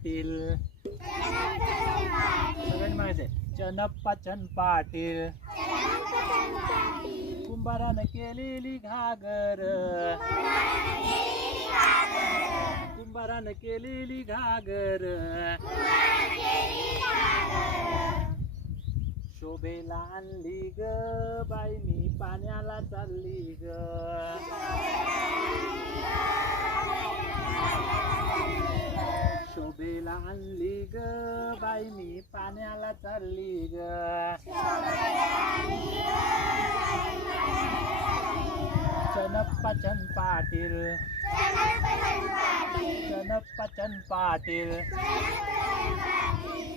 पाटील. सगळ्यांनी म्हणायचंय चनप्पाचन पाटील. कुंभारानं केलेली घागर. कुंभारानं केलेली घागर. शोभेला आणली ग बाई मी पाण्याला चालली ग. बाई मी पाण्याला चालली ग. चनप्पाचन पाटील. चनप्पाचन पाटील.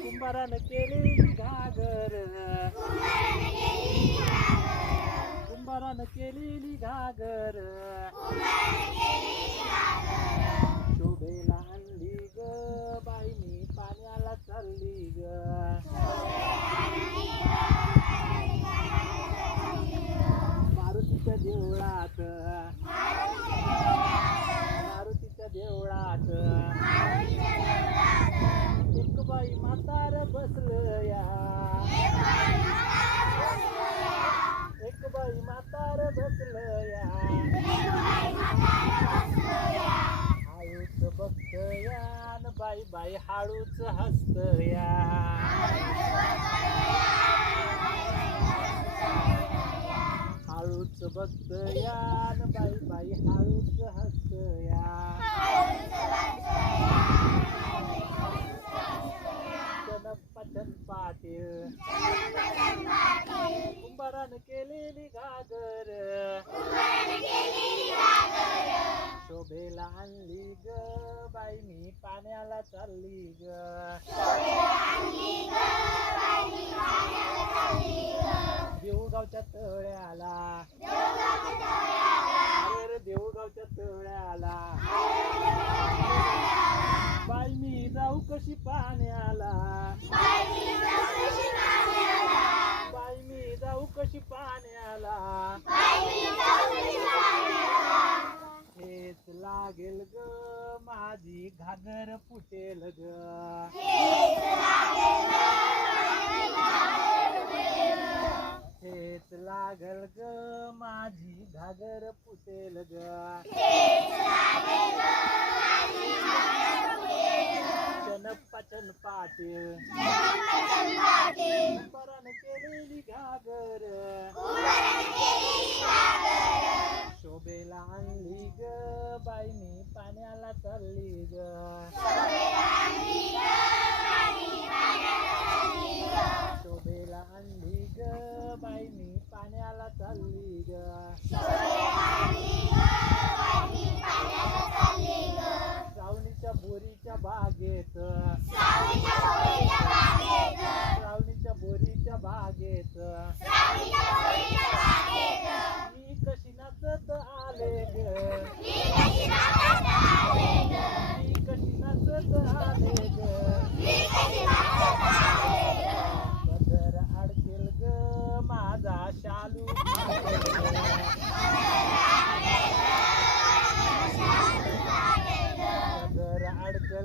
कुंभारानं केलेली घागर. कुंभारानं केलेली घागर. शोभेला आणली ग बाई मी पाण्याला चालली ग बाई बाई हळूच हसत हाळूच हळूच न बाई बाई हाळूच हसतया या. पाटील. कुंभारानं केलेली गाजर. शोभेला आणली ग बाई मी पाण्याला चालली ग. देऊगावच्या तळ्याला. अरे देऊगावच्या तळ्याला. बाई मी जाऊ कशी पाण्याला. बाई मी जाऊ कशी पाण्याला हेच लागेल ग माझी घागर फुटेल ग. हेच लागल ग माझी घागर फुटेल ग. चनप्पा चन पाटील. परान केलेली घागर. चालली ग शोभेला आणली ग बाई मी पाण्याला चालली ग श्रावणीच्या बोरीच्या बागेत श्रावणीच्या बोरीच्या बागेत मी कशी नाचत आले ग?